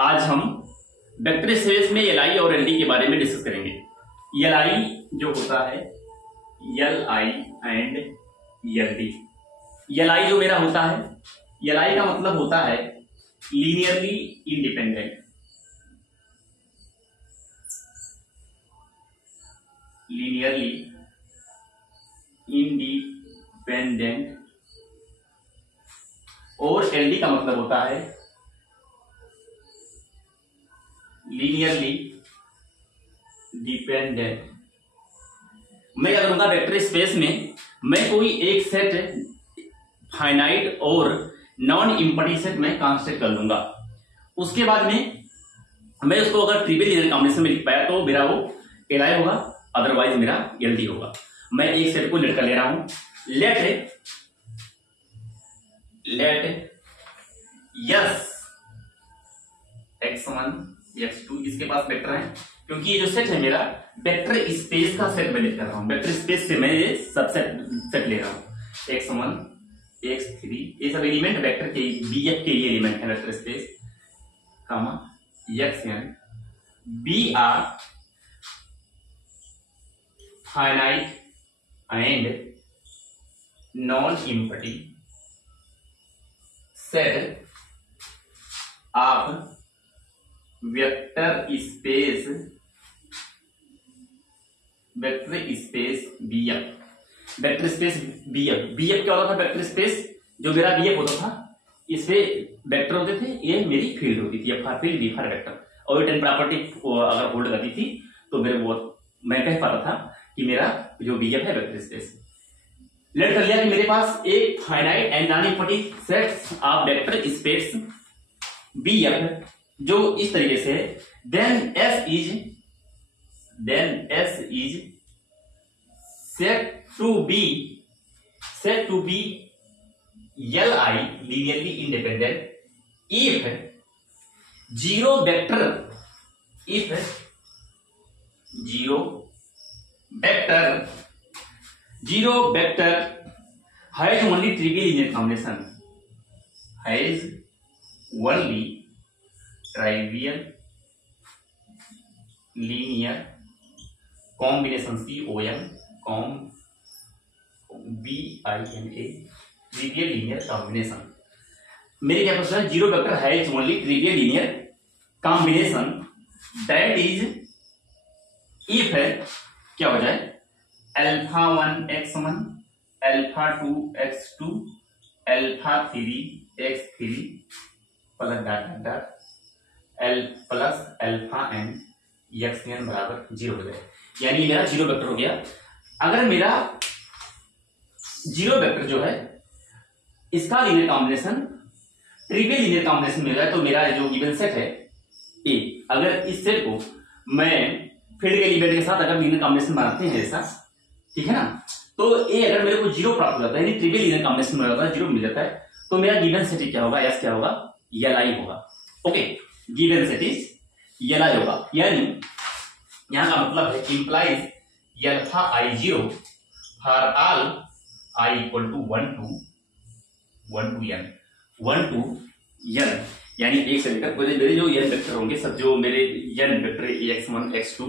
आज हम vector space में एल और एल के बारे में डिस्कस करेंगे। एल जो होता है एल एंड एल जो मेरा होता है, एल का मतलब होता है लीनियरली इंडिपेंडेंट। Linearly independent. और एल का मतलब होता है लीनियरली डिपेंडेंट। मैं क्या करूंगा, वेक्टर स्पेस में मैं कोई एक सेट फाइनाइट और नॉन इम्पटी सेट में कंस्ट्रक्ट कर लूंगा। उसके बाद में मैं उसको अगर ट्रिवियल लीनियर कॉम्बिनेशन में लिख पाया तो मेरा वो एल होगा, अदरवाइज मेरा एल होगा। मैं एक सेट को लेट कर ले रहा हूं। लेट यस x1 x2 इसके पास वेक्टर है, क्योंकि ये जो सेट है मेरा वेक्टर स्पेस का सेट मैं लेट कर रहा हूं। वेक्टर स्पेस से मैं ये सब सेट ले रहा हूं। x1 x3 ये सब एलिमेंट वेक्टर के बीएफ के ये एलिमेंट है vector space, comma xn be are finite and non empty set of vector space V F. Vector space V F क्या होता था? वेक्टर स्पेस जो मेरा बीएफ होता था, इसमें वेक्टर होते थे, ये मेरी फील्ड होती थी, F R field D for vector. और ये 10 प्रॉपर्टी अगर होल्ड करती थी तो मेरे वो मैं कह पाता था कि मेरा जो बीएफ है वेक्टर स्पेस। लेट कर लिया कि मेरे पास एक finite and non empty sets of vector space BF जो इस तरीके से है, then S is set to be Li linearly independent if zero vector has only trivial linear combination, has only trivial linear combination COM BINA trivial linear combination. मेरे क्या question है, zero vector है only trivial linear combination that is if है क्या हो जाए alpha 1 x1 alpha 2 x2 alpha 3 x3 plus dot L plus alpha N X N बराबर 0 हो जाए। यानी मेरा जीरो वेक्टर हो गया। अगर मेरा जीरो वेक्टर जो है इसका linear combination trivial linear combination मिल जाए तो मेरा जो गिवन सेट है ए, अगर इस सेट को मैं फील्ड के एलिमेंट के साथ अगर लीनियर कॉम्बिनेशन बनाते हैं ऐसा, ठीक है ना, तो ए अगर मेरे को जीरो प्राप्त हो जाता है, यानी ट्रिवियल लीनियर कॉम्बिनेशन में होता है, जीरो मिल जाता है, तो मेरा गिवन सेट क्या होगा, एस क्या होगा, एल होगा। Okay, given set is L होगा। यानी यहां का मतलब है implies alpha I 0 for all I equal to 1 to n, यानी एक से लेकर मेरे जो n वेक्टर होंगे सब, जो मेरे n vector x1 x2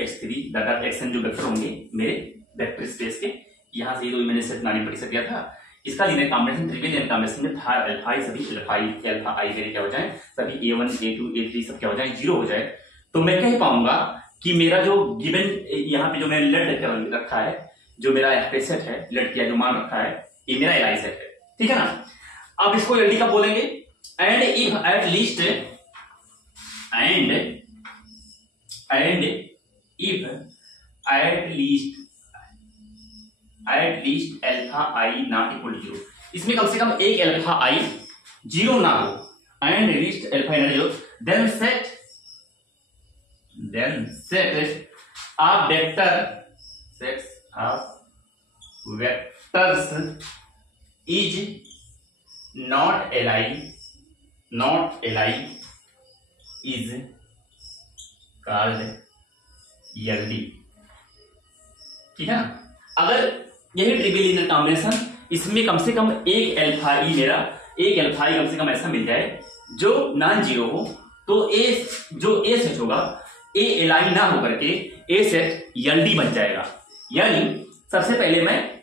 x3 data xn जो वेक्टर होंगे मेरे वेक्टर स्पेस के, यहां से जो मैंने सेट नानी पढ़ी से किया था, इसका linear combination trivial linear combination में था अल्फा सभी अल्फा आई मेरे क्या हो जाए, सभी a1 a2 a3 सब क्या हो जाए, 0 हो जाए। तो मैं कह पाऊंगा कि मेरा जो गिवन यहाँ पे जो मैंने लेट रखा है, जो मेरा यहाँ पे सेट है लेट किया जो मान रखा है, ये मेरा एल सेट है, ठीक है ना। अब इसको एल का बोलेंगे and if at least alpha I not equal to 0, इसमें कम से कम एक अल्फा आई 0 ना हो and least alpha I 0, then set of vectors is not li is called LD, ठीक है ना। अगर यही ट्रिवियल लीनियर कॉम्बिनेशन, इसमें कम से कम एक अल्फा ई मेरा, एक अल्फा ई कम से कम ऐसा मिल जाए जो नॉन जीरो हो, तो ए जो ए सेट होगा ए एल ना होकर के ए सेट एल डी बन जाएगा। यानी सबसे पहले मैं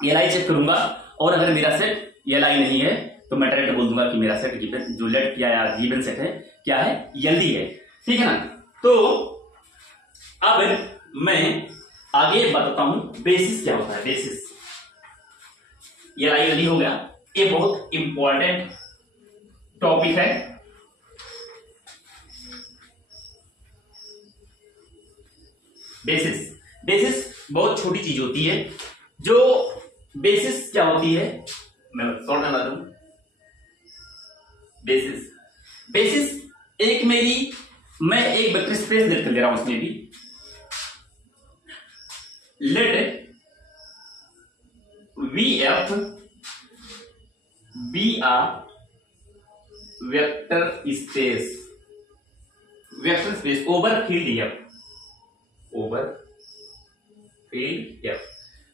एल आई चेक करूंगा और अगर मेरा सेट एल आई नहीं है तो मैं डायरेक्ट बोल दूंगा कि मेरा सेट गिवन जो लेट किया या गिवन सेट है क्या है, एल डी है। ठीक है ना। तो अब मैं आगे बताता हूं बेसिस क्या होता है। Basis L I L D हो गया, ये बहुत इंपॉर्टेंट टॉपिक है। बेसिस बेसिस बहुत छोटी चीज होती है। जो बेसिस क्या होती है मैं शॉर्ट में बता दूं। बेसिस बेसिस एक मैं एक वेक्टर स्पेस लेकर दे रहा हूं, उसमें भी let V F be a vector space over field F, over field F,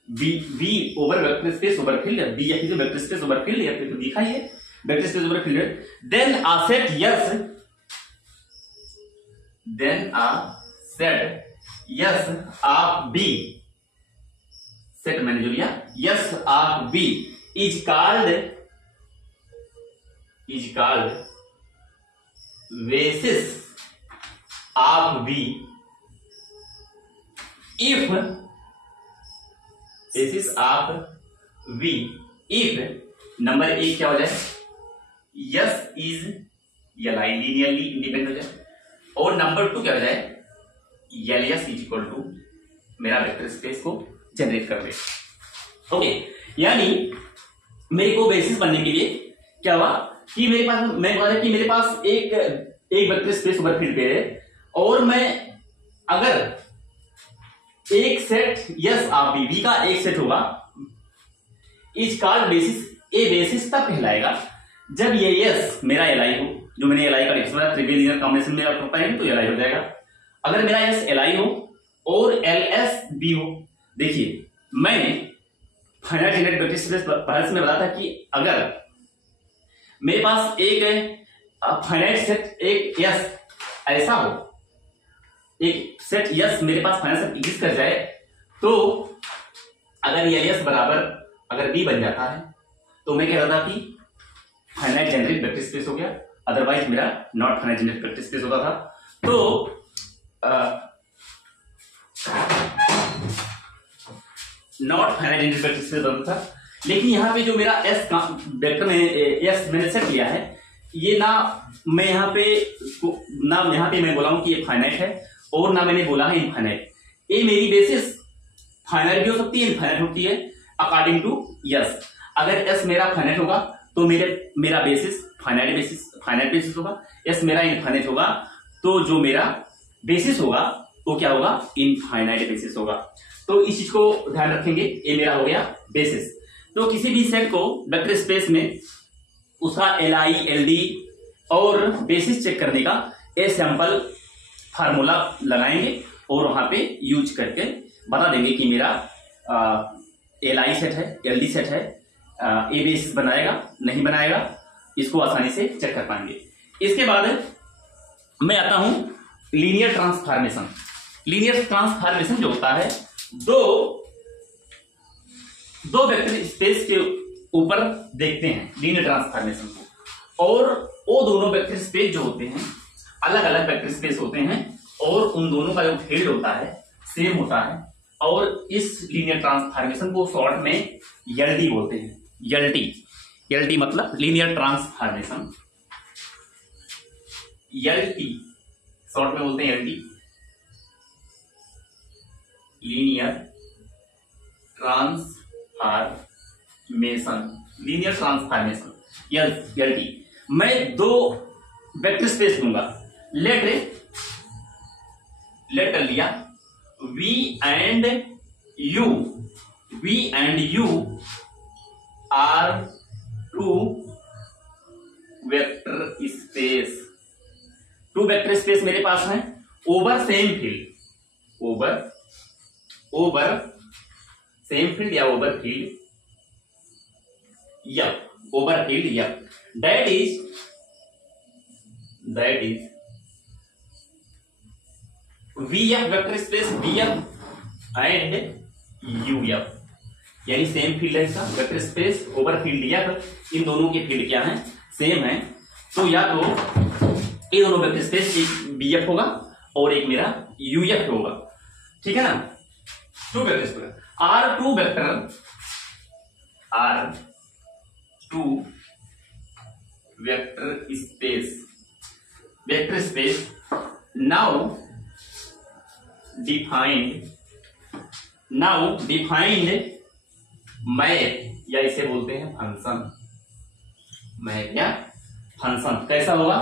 V over vector space over field F, V F is vector space over field F, तो दिखा ही है vector space over field. Then a set S, then a set S of V, set मैंने जो लिया S of V is called basis of V if basis of V if number A क्या हो जाए, S is L I linearly independent हो जाए, और number 2 क्या हो जाए, L S is equal to मेरा वेक्टर स्पेस को जनरेट कर दे। ओके, यानी मेरे को बेसिस बनने के लिए क्या हुआ कि मेरे पास मैं बोला कि मेरे पास एक वेक्टर स्पेस ओवर फील्ड पे है और मैं अगर एक सेट यस ऑफ बी का एक सेट होगा is called basis. A basis तब कहलाएगा जब ये यस मेरा एल आई हो, जो मैंने एल आई का लिखा ट्रिवियल लीनियर कॉम्बिनेशन में आप पाएंगे तो एल आई हो जाएगा। अगर मेरा यस एल आई हो और एल एस बी हो, देखिए मैंने फाइनाइट जनरेट वेक्टर स्पेस पहले से मैं बताया था कि अगर मेरे पास एक फाइनाइट सेट एक यस ऐसा हो, एक सेट यस मेरे पास फाइनाइट सेट एग्जिस्ट कर जाए, तो अगर ये यस बराबर अगर बी बन जाता है तो मैं कह रहा था कि फाइनाइट जनरेट वेक्टर स्पेस हो गया, अदरवाइज मेरा not finite generate vector space होता था। तो not finite generate vector space होता था, लेकिन यहां पे जो मेरा एस वेक्टर में एस मैंने सेट लिया है, ये ना मैं यहां पे मैं बोला हूं कि ये फाइनाइट है और ना मैंने बोला है इनफाइनाइट। ये मेरी बेसिस फाइनाइट भी हो सकती है, इनफाइनाइट होती है अकॉर्डिंग टू यस। अगर एस मेरा फाइनाइट होगा तो मेरा बेसिस फाइनाइट बेसिस होगा, एस मेरा इनफाइनाइट होगा तो जो मेरा बेसिस होगा वो क्या होगा, इनफाइनाइट बेसिस होगा। तो इस चीज को ध्यान रखेंगे, ये मेरा हो गया बेसिस। तो किसी भी सेट को वेक्टर स्पेस में उसका एल आई एल डी और बेसिस चेक करने का ए सैंपल फार्मूला लगाएंगे और वहां पे यूज करके बता देंगे कि मेरा एल आई सेट है, एल डी सेट है, ए बेसिस बनाएगा नहीं बनाएगा, इसको आसानी से चेक कर पाएंगे। इसके बाद मैं आता हूं लीनियर ट्रांसफॉर्मेशन। लीनियर ट्रांसफॉर्मेशन जो होता है दो वेक्टर स्पेस के ऊपर देखते हैं लीनियर ट्रांसफॉर्मेशन को, और वो दोनों वेक्टर स्पेस जो होते हैं अलग अलग वेक्टर स्पेस होते हैं और उन दोनों का जो फील्ड होता है सेम होता है, और इस लीनियर ट्रांसफॉर्मेशन को शॉर्ट में एलटी बोलते हैं। एलटी मतलब लीनियर ट्रांसफॉर्मेशन, एलटी शॉर्ट में बोलते हैं एलटी, लीनियर ट्रांसफॉर्मेशन एलटी। मैं दो वेक्टर स्पेस लूंगा, लेट कर लिया V and U are two vector space. Two vector space मेरे पास है over same field, over same field या ओवर फील्ड या ओवर फील्ड या that is V F vector space V F and U F, यानी same field है इसका, vector space over field F, इन दोनों के फील्ड क्या है, सेम है। तो या तो ये दोनों वेक्टर स्पेस, एक बी एफ होगा और एक मेरा यू एफ होगा, ठीक है ना। Two vector space are two vector space now defined map, या इसे बोलते हैं फंक्शन, मैप या फंक्शन। कैसा होगा,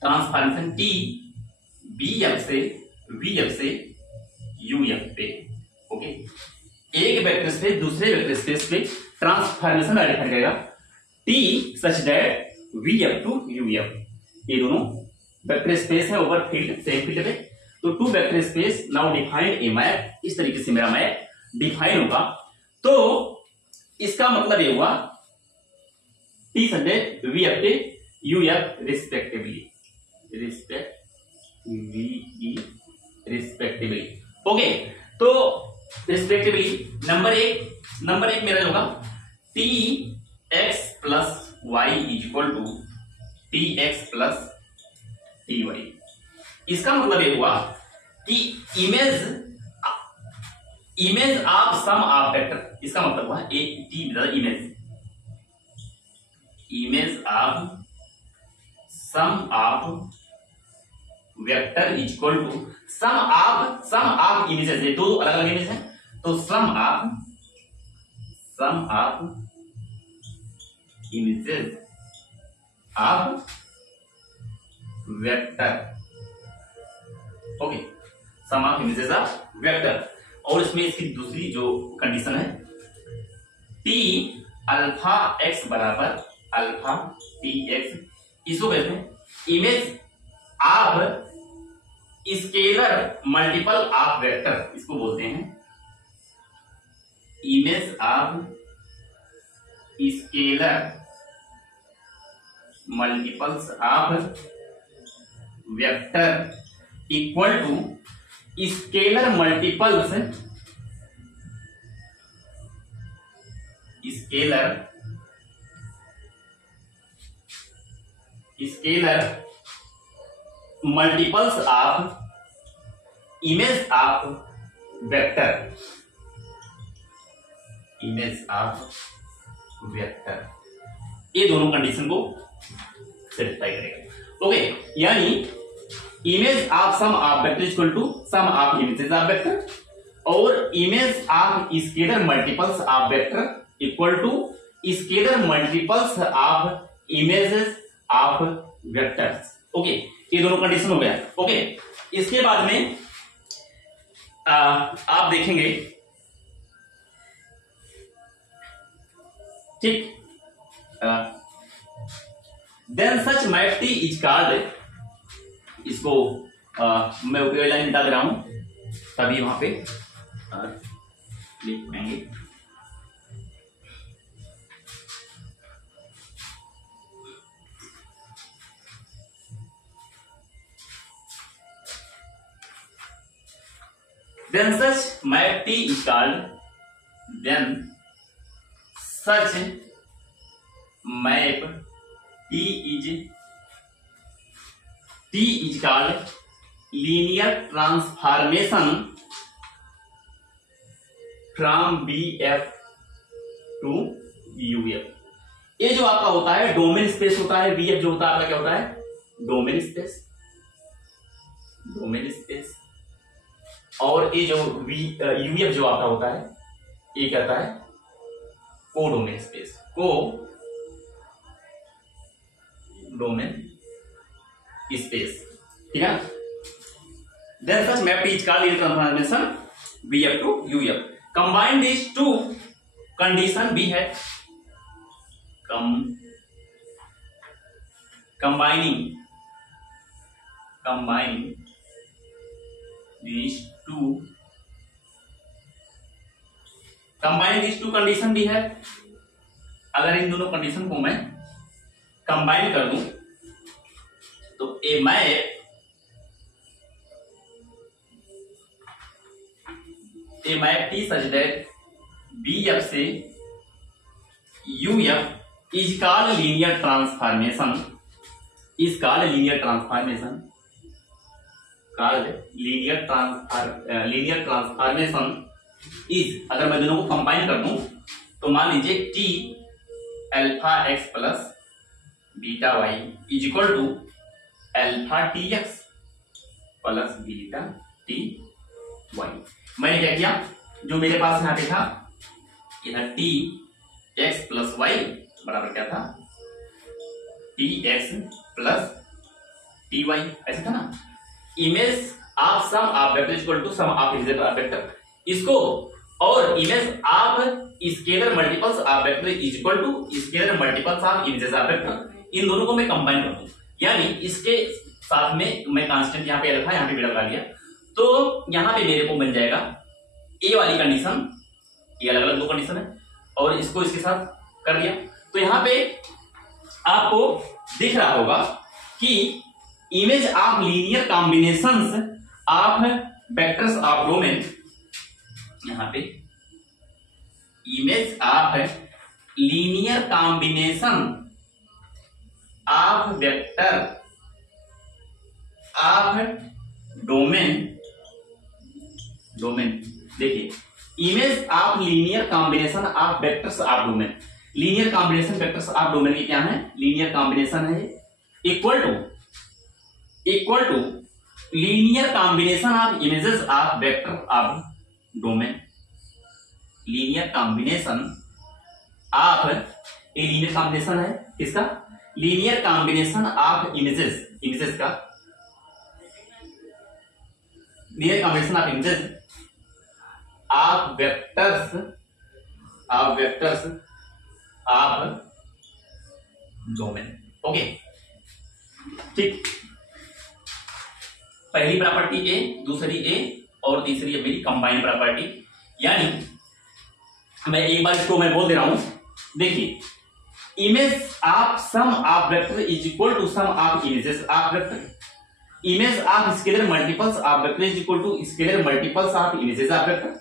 ट्रांसफॉर्मेशन टी बी एफ से वी एफ से यू एफ पे, ओके। एक वेक्टर स्पेस दूसरे वेक्टर स्पेस पे ट्रांसफॉर्मेशन डिफाइन करेगा, T such that V F to U F, ये दोनों वेक्टर स्पेस है ओवर फील्ड, सेम फील्ड पे। तो two vector space now defined a map, इस तरीके से मेरा मैप डिफाइन होगा। तो इसका मतलब ये हुआ T such that V F पे यू एफ रिस्पेक्टिवली, ओके। तो रिस्पेक्टिवली नंबर एक मेरा होगा T X plus Y is equal to T X plus T Y. इसका मतलब ये हुआ कि image of sum of vector, इसका मतलब हुआ A T image of sum of vector is equal to sum of images, ये दो अलग अलग इमेज है, तो sum of images of vector, okay, sum of images of vector. और इसमें इसकी दूसरी जो कंडीशन है, टी अल्फा एक्स बराबर अल्फा टी एक्स, इसको कहते हैं image of scalar multiple of vector, इसको बोलते हैं image of scalar multiples of vector equal to scalar multiples of image of vector, ये दोनों कंडीशन को सेटिस्फाई करेगा, ओके। यानी image of sum of vector equal to sum of images of vector, और image of scalar multiples of vector equal to scalar multiples of images of vectors, okay. ये दोनों condition हो गया, okay. इसके बाद में आप देखेंगे, ठीक, then such map T is called, इसको मैं उपयोग लाइन डाल रहा हूं, तभी वहां पे लिख पाएंगे। Then such map T is called, then such map T is called linear transformation from BF to UF। ये जो आपका होता है डोमेन स्पेस होता है, VF जो होता है आपका क्या होता है, डोमेन स्पेस, और ये जो UF जो आपका होता है ये कहता है कोडोमेन स्पेस, ठीक है। Then such map is called linear transformation VF to UF। Combine these two condition भी है, combining these two कंडीशन भी है। अगर इन दोनों कंडीशन को मैं कंबाइन कर दूं तो a map a map T such that V F से U F is called linear transformation, is called linear transformation, called linear transformation is, अगर मैं दोनों को कंबाइन कर दूं तो मान लीजिए T alpha X plus beta Y is equal to alpha T X plus beta T Y. मैंने क्या किया, जो मेरे पास यहाँ पे था इधर टी एक्स प्लस वाई बराबर क्या था, T X plus T Y, ऐसा था ना। Image of sum of vector equal to sum of images of vector, इसको और image of scalar multiples of vector is equal to scalar multiples of images of vector, इन दोनों को मैं combine कर दूं, यानी इसके साथ में मैं कांस्टेंट यहाँ पे अल्फा यहाँ पे बीटा लगा दिया, तो यहाँ पे मेरे को बन जाएगा ए वाली कंडीशन, ये अलग अलग दो कंडीशन है, और इसको इसके साथ कर दिया, तो यहाँ पे आपको दिख रहा होगा कि image of linear combinations of vectors of domain, यहाँ पे image of linear combination of vector of domain, domain देखिए, image of linear combination of vectors of domain, linear combination vectors of domain की क्या है, लीनियर कॉम्बिनेशन है equal to linear combination of images of vector of domain, linear combination of, ये linear combination है किसका, linear combination of images, images का linear combination of images of vectors of domain. Okay, ठीक, पहली property ए, दूसरी ए और तीसरी है मेरी कंबाइन प्रॉपर्टी, यानी मैं एक बार इसको मैं बोल दे रहा हूं, देखिए, image of sum of vector is equal to sum of images of vector, image of scalar multiples of vector is equal to scalar multiples of images of vector,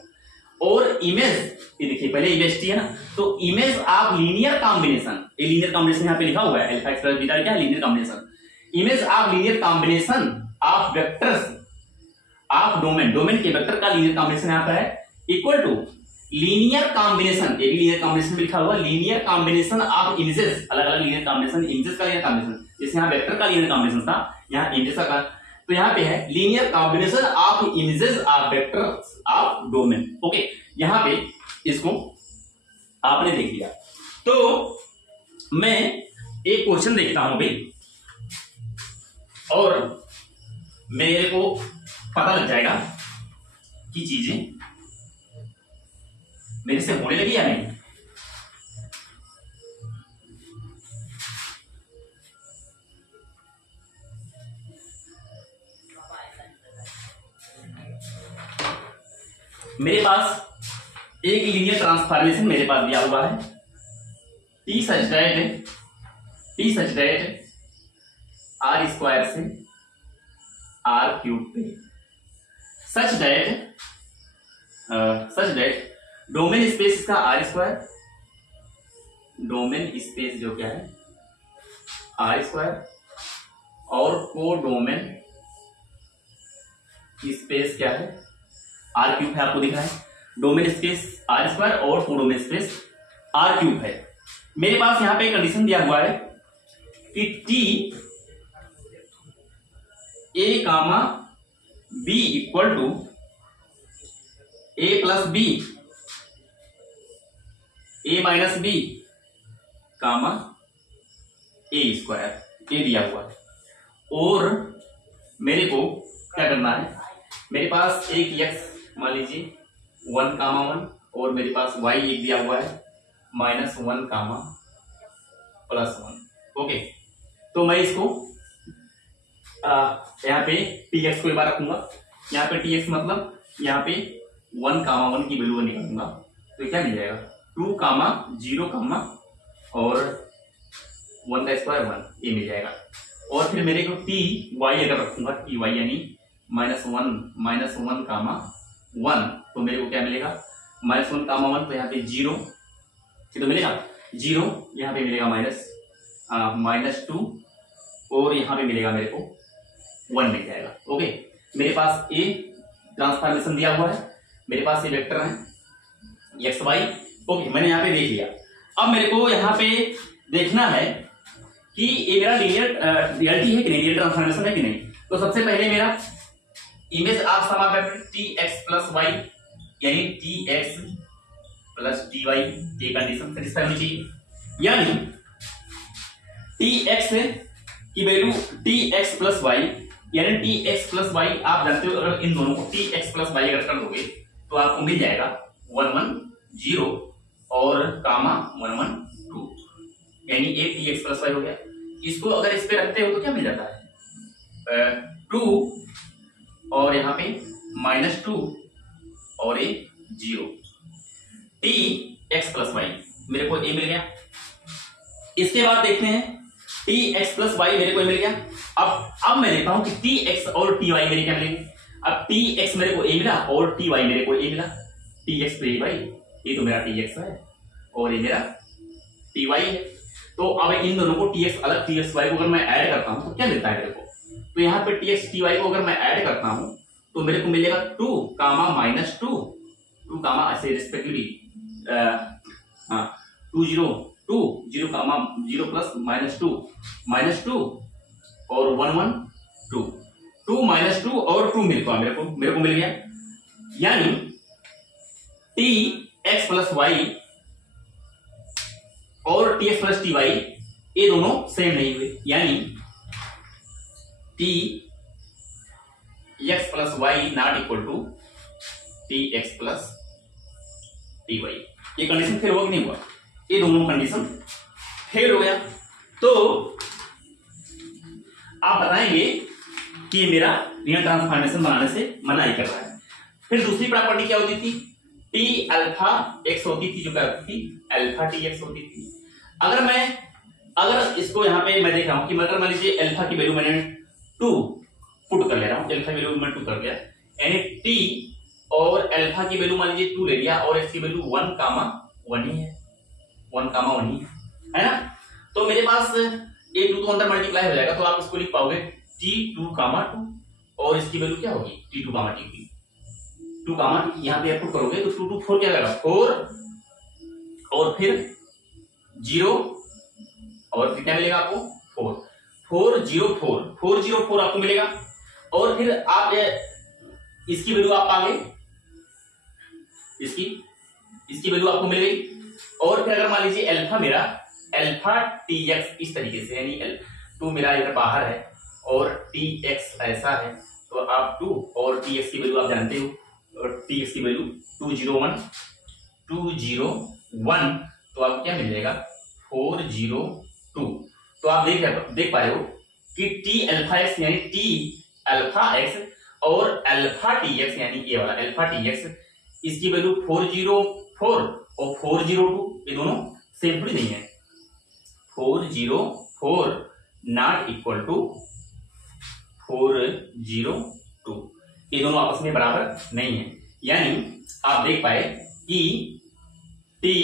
और इमेज, ये देखिए पहले इमेज टी है ना, तो image of linear combination, ये linear combination यहाँ पे लिखा हुआ है, अल्फा एक्स प्लस बीटा क्या है, linear combination, image of linear combination of vectors of domain, domain के वेक्टर का लीनियर कॉम्बिनेशन यहाँ पर है इक्वल टू लीनियर कॉम्बिनेशन, ये भी लीनियर कॉम्बिनेशन में लिखा हुआ है, लीनियर कॉम्बिनेशन ऑफ इमेजेस, अलग अलग लीनियर कॉम्बिनेशन, इमेजेस का लीनियर कॉम्बिनेशन, जैसे यहाँ वेक्टर का लीनियर कॉम्बिनेशन था, यहाँ इमेजेस का, तो यहाँ पे है linear combination of images of vectors of domain. Okay, यहाँ पे इसको आपने देख लिया, तो मैं एक क्वेश्चन देखता हूं भाई, और मेरे को पता लग जाएगा कि चीजें मेरे से होने लगी या नहीं। मेरे पास एक लीनियर ट्रांसफॉर्मेशन मेरे पास दिया हुआ है, T such that R square से आर क्यूब पे, सच दैट डोमेन स्पेस इसका आर स्क्वायर, डोमेन स्पेस जो क्या है आर स्क्वायर, और को डोमेन स्पेस क्या है आर क्यूब है, आपको दिख रहा है, डोमेन स्पेस आर स्क्वायर और को डोमेन स्पेस आर क्यूब है। मेरे पास यहां पे कंडीशन दिया हुआ है कि T A comma B equal to A plus B, A minus B comma A square, ये दिया हुआ है, और मेरे को क्या करना है, मेरे पास एक एक्स मान लीजिए 1 कामा 1, और मेरे पास y एक दिया हुआ है -1 कामा +1। ओके, तो मैं इसको यहाँ पे tx को एक बार रखूंगा, यहाँ पे tx मतलब यहाँ पे 1 कामा 1 की वैल्यू निकालूंगा, तो क्या मिल जाएगा 2 कामा 0 कामा और 1 का स्क्वायर 1, ये मिल जाएगा। और फिर मेरे को टी वाई अगर रखूंगा, टी वाई यानी -1 कामा 1, तो मेरे को क्या मिलेगा -1 कामा 1, तो यहाँ पे 0 तो मिलेगा 0, यहाँ पे मिलेगा -2 और यहाँ पे मिलेगा मेरे को 1 मिल जाएगा। ओके, मेरे पास ए ट्रांसफॉर्मेशन दिया हुआ है, मेरे पास ये वेक्टर है एक्स वाई। ओके, मैंने यहाँ पे देख लिया। अब मेरे को यहाँ पे देखना है कि ये मेरा लीनियर रियलिटी है कि नहीं, लीनियर ट्रांसफॉर्मेशन है कि नहीं। तो सबसे पहले मेरा image of sum of vector T X plus Y यानी T X plus T Y की कंडीशन सेटिस्फाई होनी चाहिए, यानी टी एक्स की value T X plus Y यानी टी एक्स प्लस वाई। आप जानते हो अगर इन दोनों को टी एक्स प्लस वाई अगर कर दोगे तो आपको मिल जाएगा 1 1 0 और कामा 1 1 2 यानी A T X plus Y हो गया। इसको अगर इस पे रखते हो तो क्या मिल जाता है 2 और यहाँ पे -2 और ए 0 टी एक्स प्लस वाई मेरे को ए मिल गया। इसके बाद देखते हैं टी एक्स प्लस वाई मेरे को मिल गया। अब मैं देखता हूं कि टी एक्स और टी वाई मेरे क्या मिलेंगे। अब टी एक्स मेरे को ए मिला और टी वाई मेरे को ए मिला। टी एक्स टी वाई, ये तो मेरा टी एक्स है और ये मेरा टी वाई है। तो अब इन दोनों को टी एक्स अलग टी एक्स वाई को अगर मैं ऐड करता हूं तो क्या मिलता है मेरे को। तो यहाँ पे टी एक्स टी वाई को अगर मैं ऐड करता हूं तो मेरे को मिलेगा 2 कामा -2 कामा ऐसे रिस्पेक्टिवली 2 0 2 0 कामा 0 प्लस -2 और 1 1 2 2 -2 और 2 मेरे को मिल गया। यानी टी एक्स प्लस वाई और T X plus T Y ये दोनों सेम नहीं हुए, यानी T X plus Y not equal to T X plus T Y. ये कंडीशन फेल हुआ कि नहीं हुआ, ये दोनों कंडीशन फेल हो गया। तो आप बताएंगे कि मेरा लीनियर ट्रांसफॉर्मेशन बनाने से मना ही कर रहा है। फिर दूसरी प्रॉपर्टी क्या होती थी, टी अल्फा एक्स होती थी, जो क्या होती थी अल्फा टी एक्स होती थी। अगर इसको यहाँ पे मैं देख रहा हूं कि अगर मान लीजिए अल्फा की वैल्यू मैंने 2 पुट कर ले रहा हूं, अल्फा की वैल्यू मैंने 2 कर लिया, यानी टी और अल्फा की वैल्यू मान लीजिए 2 ले लिया और इसकी वैल्यू 1 कामा 1 ही है, 1 कामा 1 ही है ना। तो मेरे पास ये 2 तो अंदर मल्टीप्लाई हो जाएगा, तो आप इसको लिख पाओगे t2 कामा 2 और इसकी वैल्यू क्या होगी t2 कामा t की 2 कामा t। यहाँ पे पुट करोगे तो 2 2 4 क्या आएगा 4 और फिर 0 और फिर क्या मिलेगा आपको 404 आपको मिलेगा। और फिर आप इसकी वैल्यू आप पागे, इसकी वैल्यू आपको मिल गई। और फिर अगर मान लीजिए अल्फा मेरा अल्फा टी एक्स इस तरीके से, यानी 2 मेरा इधर बाहर है और टी एक्स ऐसा है, तो आप 2 और टी एक्स की वैल्यू आप जानते हो, और टी एक्स की वैल्यू 201 तो आपको क्या मिल जाएगा 402। तो आप देख पा रहे हो कि टी अल्फा एक्स यानी टी अल्फा एक्स और अल्फा टी एक्स यानी ये वाला अल्फा टी एक्स, इसकी वैल्यू 404 और 402 ये दोनों सेम थोड़ी नहीं है। 404 नॉट इक्वल टू 402, ये दोनों आपस में बराबर नहीं है। यानी आप देख पाए कि T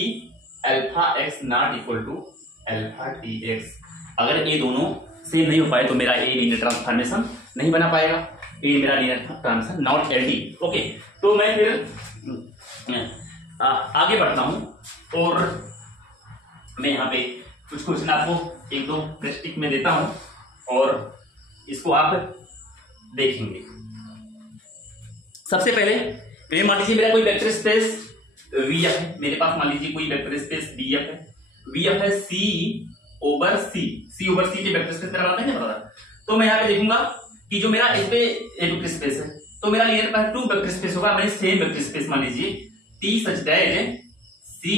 alpha X not equal to alpha T X, अगर ये दोनों सेम नहीं हो पाए तो मेरा ए लीनियर ट्रांसफॉर्मेशन नहीं बना पाएगा, ये मेरा linear transformation not LD. Okay, तो मैं फिर आगे बढ़ता हूं और मैं यहाँ पे कुछ क्वेश्चन आपको 1-2 प्रैक्टिस में देता हूं और इसको आप देखेंगे। सबसे पहले मान लीजिए मेरा कोई वेक्टर स्पेस वीएफ है, मेरे पास मान लीजिए कोई वेक्टर स्पेस वीएफ है, वीएफ है सी ओवर सी पे वेक्टर स्पेस मेरा बनाते हैं ना। तो मैं यहाँ पे देखूंगा कि जो मेरा इस पे वेक्टर स्पेस है, तो मेरा लीनियर पास 2 वेक्टर स्पेस होगा। मैंने सेम वेक्टर स्पेस मान लीजिए T such that C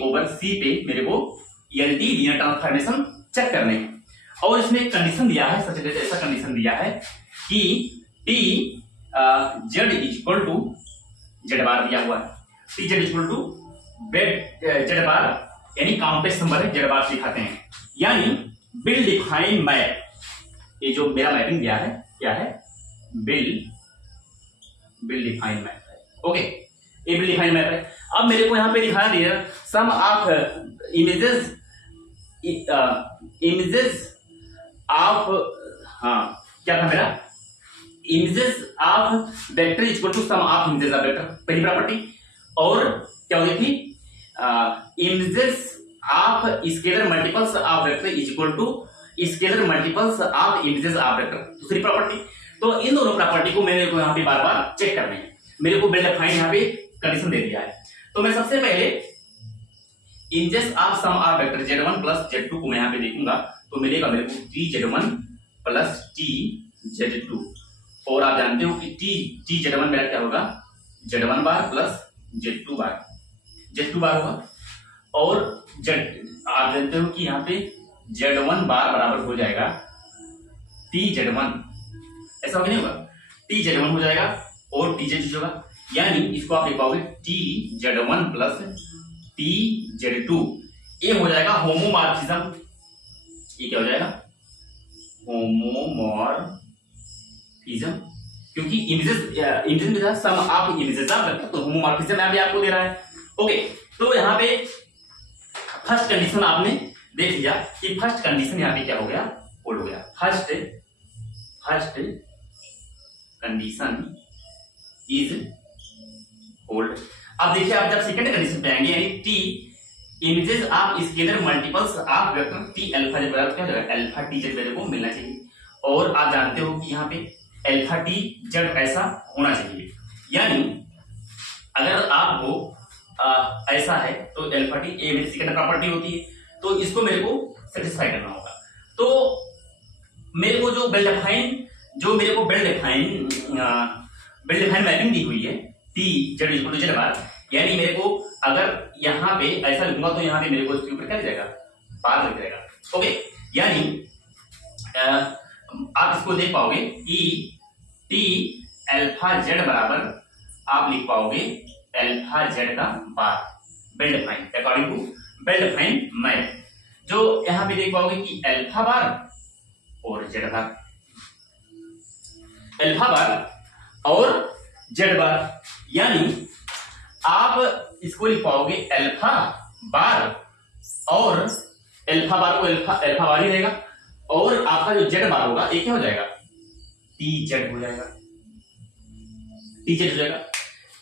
over C पे मेरे को एलटी लीनियर ट्रांसफॉर्मेशन चेक करने हैं। और इसमें एक कंडीशन दिया है, सच दैट ऐसा कंडीशन दिया है कि T Z equal to Z bar दिया हुआ है, T Z equal to Z bar यानी कॉम्प्लेक्स नंबर है, जेड बार दिखाते हैं। यानी बिल डिफाइन मैप, ये जो मेरा मैपिंग दिया है क्या है, बिल बिल डिफाइन मैप है। ओके, ये बिल डिफाइन मैप है। अब मेरे को यहाँ पे दिखा दिया सम ऑफ इमेजेस ऑफ, हाँ क्या था मेरा, images of vector equal to sum of images of vector, पहली प्रॉपर्टी। और क्या होती थी, images of scalar multiples of vector equal to scalar multiples of images of vector, दूसरी प्रॉपर्टी। तो इन दोनों प्रॉपर्टी को मेरे को यहाँ पे बार बार चेक करना है। मेरे को वेल डिफाइंड यहाँ पे कंडीशन दे दिया है। तो मैं सबसे पहले images of sum of vector z1 plus z2 को मैं यहाँ पे देखूंगा, तो मिलेगा मेरे को tz1 प्लस tz2। और आप जानते हो कि tz1 मेरा क्या होगा, z1 बार प्लस z2 बार होगा। और आप जानते हो कि यहाँ पे z1 बार बराबर हो जाएगा tz1, ऐसा हो नहीं होगा, tz1 हो जाएगा और tz2 होगा, यानी इसको आप लिख पाओगे tz1 प्लस tz2। ये हो जाएगा होमोमॉर्फिज्म। ये क्या हो जाएगा, होमोमॉर्फिज्म, क्योंकि इमेजेस में सम ऑफ इमेजेस ऑफ वेक्टर, तो होमोमॉर्फिज्म यहाँ पे आपको दे रहा है। ओके, तो यहाँ पे फर्स्ट कंडीशन आपने देख लिया कि फर्स्ट कंडीशन यहाँ पे क्या हो गया, होल्ड हो गया। First condition is hold. अब देखिए, आप जब सेकंड कंडीशन पे आएंगे, यानी T images of scalar multiples of vector T alpha Z बराबर क्या हो जाएगा, अल्फा टी जेड मेरे को मिलना चाहिए। और आप जानते हो कि यहाँ पे अल्फा टी जेड ऐसा होना चाहिए, यानी अगर आपको ऐसा है तो अल्फा टी ए मेरी सेकंड प्रॉपर्टी होती है, तो इसको मेरे को सेटिस्फाई करना होगा। तो मेरे को जो वेल डिफाइन मैपिंग दी हुई है T Z equal to Z bar, यानी मेरे को अगर यहाँ पे ऐसा लिखूंगा तो यहाँ पे मेरे को इसके ऊपर क्या जाएगा, बार लग जाएगा। ओके, यानी आप इसको देख पाओगे कि टी अल्फा जेड बराबर आप लिख पाओगे अल्फा जेड का bar, well define according to well define map. जो यहाँ पे देख पाओगे कि अल्फा बार और जेड बार, अल्फा बार और जेड बार, यानी आप इसको लिख पाओगे अल्फा बार, और अल्फा बार को अल्फा बार ही रहेगा, और आपका जो जेड बार होगा ये क्या हो जाएगा, टी जेड हो जाएगा, टी जेड हो जाएगा,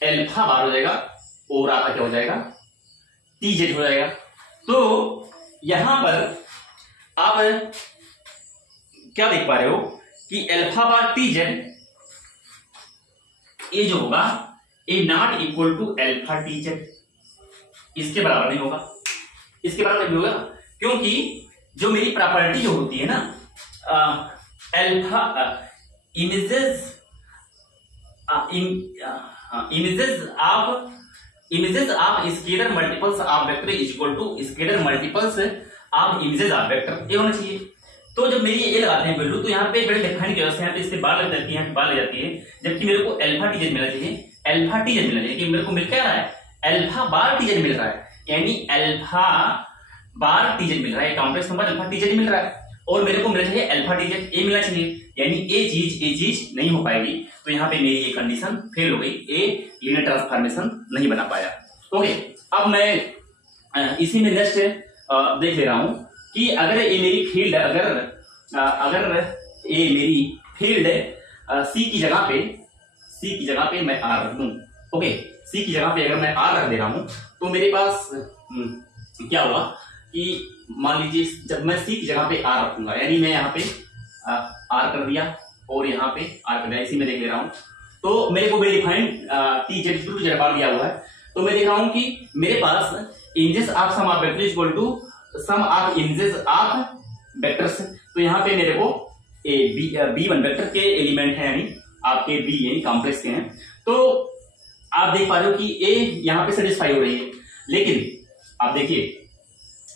अल्फा बार हो जाएगा और आपका क्या हो जाएगा, टी जेड हो जाएगा। तो यहां पर आप क्या देख पा रहे हो कि अल्फा बार टी जेड ये जो होगा A not equal to alpha T Z, इसके बराबर नहीं होगा, इसके बराबर नहीं होगा, क्योंकि जो मेरी प्रॉपर्टी जो होती है ना, alpha images of scalar multiples of vector is equal to scalar multiples of images of vector, ये होना चाहिए। तो जब मेरी ये लगाते हैं वैल्यू, तो यहाँ पे बड़े डिफाइन की व्यवस्था है, इससे बार लग जाती है, बार लग जाती है, जबकि मेरे को अल्फा टी जेड मिलना चाहिए, अल्फा टी जेड मिलना चाहिए, कि मेरे को मिल क्या रहा है, अल्फा बार टी जेड मिल रहा है, यानी अल्फा बार टी जेड मिल रहा है, complex number alpha T Z मिल रहा है, और मेरे को मिलना चाहिए अल्फा टी जेड ए मिलना चाहिए, यानी ये चीज नहीं हो पाएगी। तो यहाँ पे मेरी ये कंडीशन फेल हो गई, ए लीनियर ट्रांसफॉर्मेशन नहीं बना पाया। ओके, अब मैं इसी में नेक्स्ट देख ले रहा हूं कि अगर ये मेरी फील्ड, अगर ये मेरी फील्ड सी की जगह पे मैं आर रख दूं। ओके, सी की जगह पे अगर मैं आर रख दे रहा हूं, तो मेरे पास क्या होगा कि मान लीजिए जब मैं सी की जगह पे आर रखूंगा, यानी मैं यहाँ पे आर कर दिया और यहाँ पे आर कर दिया, इसी में देख ले रहा हूं, तो मेरे को well defined T Z to Z bar दिया हुआ है। तो मैं देख रहा हूं कि मेरे पास images of sum of vector equal to sum of images of vectors, तो यहाँ पे मेरे को बी1 वेक्टर के एलिमेंट है, यानी आपके बी यानी कॉम्प्लेक्स के हैं। तो आप देख पा रहे हो कि ए यहाँ पे सेटिस्फाई हो रही है, लेकिन आप देखिए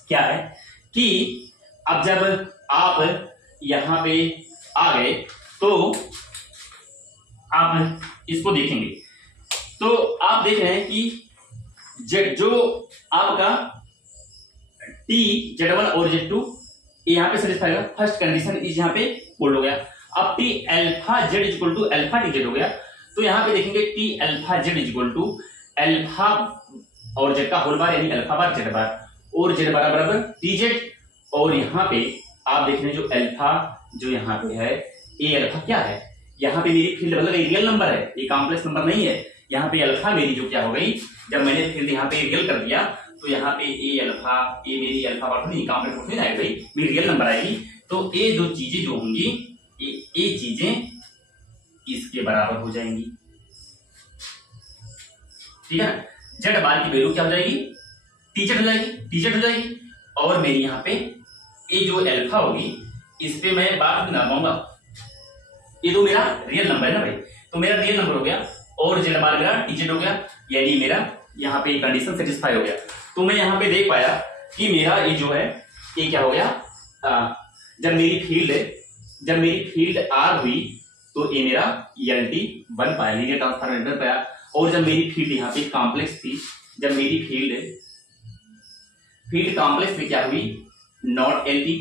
क्या है कि अब जब आप यहां पे आ गए तो आप इसको देखेंगे, तो आप देख रहे हैं कि जेड जो आपका टी जेड1 और जेड2 यहां पे सेटिस्फाई होगा, फर्स्ट कंडीशन इस यहां पे होल्ड हो गया। अब T alpha Z equal to alpha T Z हो गया, तो यहाँ पे देखेंगे T alpha Z is equal to alpha और जेड का होल बार यानी अल्फा बार जेड बार, और जेड बार बराबर टी जेड। और यहाँ पे आप देख रहे हैं जो अल्फा जो यहाँ पे है, ए अल्फा क्या है, यहाँ पे मेरी फील्ड मतलब रियल नंबर है, ये कॉम्प्लेक्स नंबर नहीं है। यहाँ पे अल्फा मेरी जो क्या हो गई, जब मैंने फील्ड यहाँ पे रियल कर दिया तो यहाँ पे ए अल्फा, ए मेरी अल्फा बार नहीं कॉम्प्लेक्स नहीं आएगी भाई, मेरी रियल नंबर आएगी। तो ये दो चीजें जो होंगी, ये चीजें इसके बराबर हो जाएंगी, ठीक है ना। जेड बार की वैल्यू क्या हो जाएगी, टी जेड हो जाएगी, टी जेड हो जाएगी। और मेरी यहाँ पे ये जो अल्फा होगी इस पे मैं बात ना पाऊंगा, ये तो मेरा रियल नंबर है ना भाई, तो मेरा रियल नंबर हो गया और जेड बार मेरा टी जेड हो गया, यानी मेरा यहाँ पे कंडीशन सेटिस्फाई हो गया। तो मैं यहाँ पे देख पाया कि मेरा ये जो है ये क्या हो गया, जब मेरी फील्ड आर हुई तो ये मेरा एलटी बन पाया, लीनियर ट्रांसफॉर्मेशन बन पाया। और जब मेरी फील्ड यहाँ पे कॉम्प्लेक्स थी, जब मेरी फील्ड कॉम्प्लेक्स में क्या हुई, नॉट एलटी,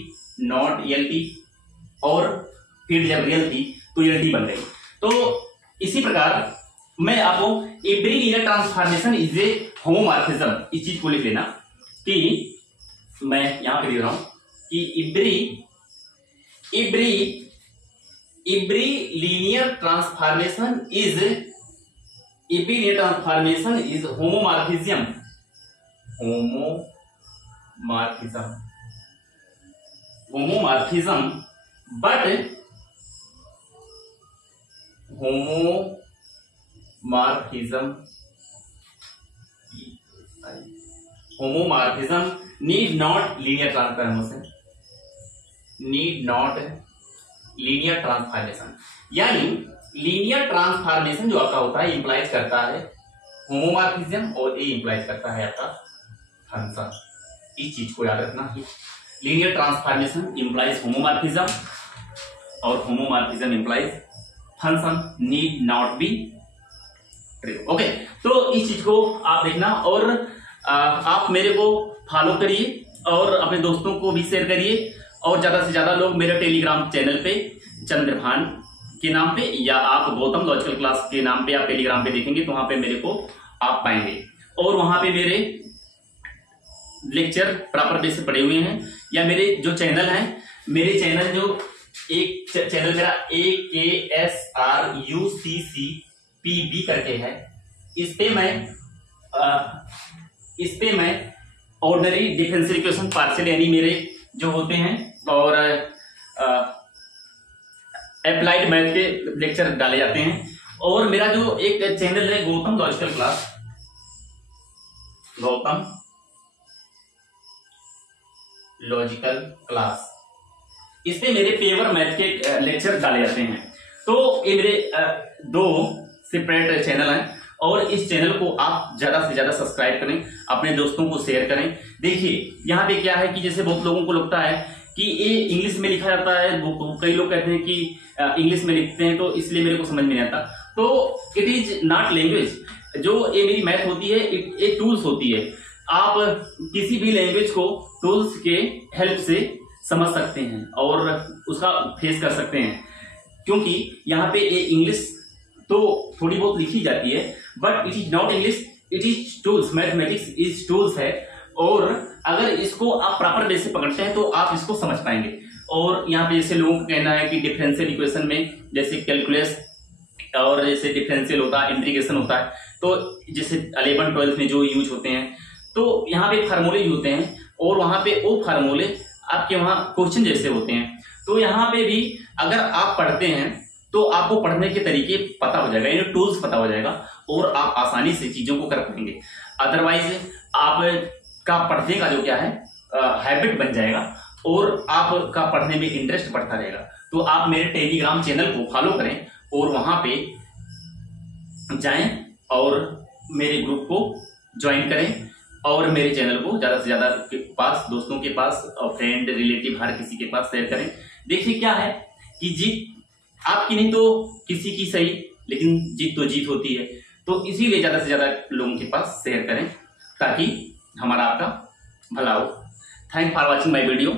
और फील्ड जब रियल थी तो एलटी बन गई। तो इसी प्रकार मैं आपको every linear transformation is a homomorphism, इस चीज को लिख लेना कि मैं यहां पे लिख रहा हूं कि every linear transformation is homomorphism, but homomorphism need not linear transformation, यानी लीनियर ट्रांसफॉर्मेशन जो आपका होता है इंप्लाइज करता है होमोमॉर्फिज्म और ये इंप्लाइज करता है आपका फंक्शन। इस चीज को याद रखना है, लीनियर ट्रांसफॉर्मेशन इंप्लाइज होमोमॉर्फिज्म और homomorphism implies function need not be true. Okay, तो इस चीज को आप देखना और आप मेरे को फॉलो करिए और अपने दोस्तों को भी शेयर करिए, और ज्यादा से ज्यादा लोग मेरे टेलीग्राम चैनल पे चंद्रभान के नाम पे या आप गौतम लॉजिकल क्लास के नाम पे आप टेलीग्राम पे देखेंगे तो वहां पे मेरे को आप पाएंगे। और वहां पे मेरे लेक्चर प्रॉपर बेस से पड़े हुए हैं, या मेरे जो चैनल हैं, मेरे चैनल जो एक चैनल मेरा AKSRUCCPB करके है, इस पे मैं ऑर्डिनरी डिफरेंशियल इक्वेशन पार्शियल यानी मेरे जो होते हैं और अप्लाइड मैथ के लेक्चर डाले जाते हैं। और मेरा जो एक चैनल है गौतम लॉजिकल क्लास, इस पे मेरे पेपर मैथ के लेक्चर डाले जाते हैं। तो ये मेरे दो सेपरेट चैनल हैं और इस चैनल को आप ज्यादा से ज्यादा सब्सक्राइब करें, अपने दोस्तों को शेयर करें। देखिए यहाँ पे क्या है कि जैसे बहुत लोगों को लगता है कि ये इंग्लिश में लिखा जाता है, कई लोग कहते हैं कि इंग्लिश में लिखते हैं तो इसलिए मेरे को समझ में नहीं आता। तो इट इज नॉट लैंग्वेज, जो ये मेरी मैथ होती है एक टूल्स होती है। आप किसी भी लैंग्वेज को टूल्स के हेल्प से समझ सकते हैं और उसका फेस कर सकते हैं, क्योंकि यहाँ पे ये इंग्लिश तो थोड़ी बहुत लिखी जाती है but it is not English, it is tools, mathematics is tools है। और अगर इसको आप प्रॉपर वे से पकड़ते हैं तो आप इसको समझ पाएंगे। और यहाँ पे जैसे लोगों का कहना है कि डिफरेंशियल इक्वेशन में जैसे कैलकुलस और जैसे डिफरेंशियल होता है, इंटीग्रेशन होता है, तो जैसे 11-12 में जो यूज होते हैं तो यहाँ पे फार्मूले यूज होते हैं और वहां पे वो फार्मूले आपके वहां क्वेश्चन जैसे होते हैं। तो यहाँ पे भी अगर आप पढ़ते हैं तो आपको पढ़ने के तरीके पता हो जाएगा, यानी टूल्स पता हो जाएगा और आप आसानी से चीजों को कर पाएंगे। अदरवाइज आपका पढ़ने का जो क्या है हैबिट बन जाएगा और आपका पढ़ने में इंटरेस्ट बढ़ता रहेगा। तो आप मेरे टेलीग्राम चैनल को फॉलो करें और वहां पे जाएं और मेरे ग्रुप को ज्वाइन करें और मेरे चैनल को ज्यादा से ज्यादा के पास, दोस्तों के पास और फ्रेंड रिलेटिव हर किसी के पास शेयर करें। देखिए क्या है कि जीत आपकी नहीं तो किसी की सही, लेकिन जीत तो जीत होती है। तो इसीलिए ज्यादा से ज्यादा लोगों के पास शेयर करें ताकि हमारा आपका भला हो। Thank for watching my video.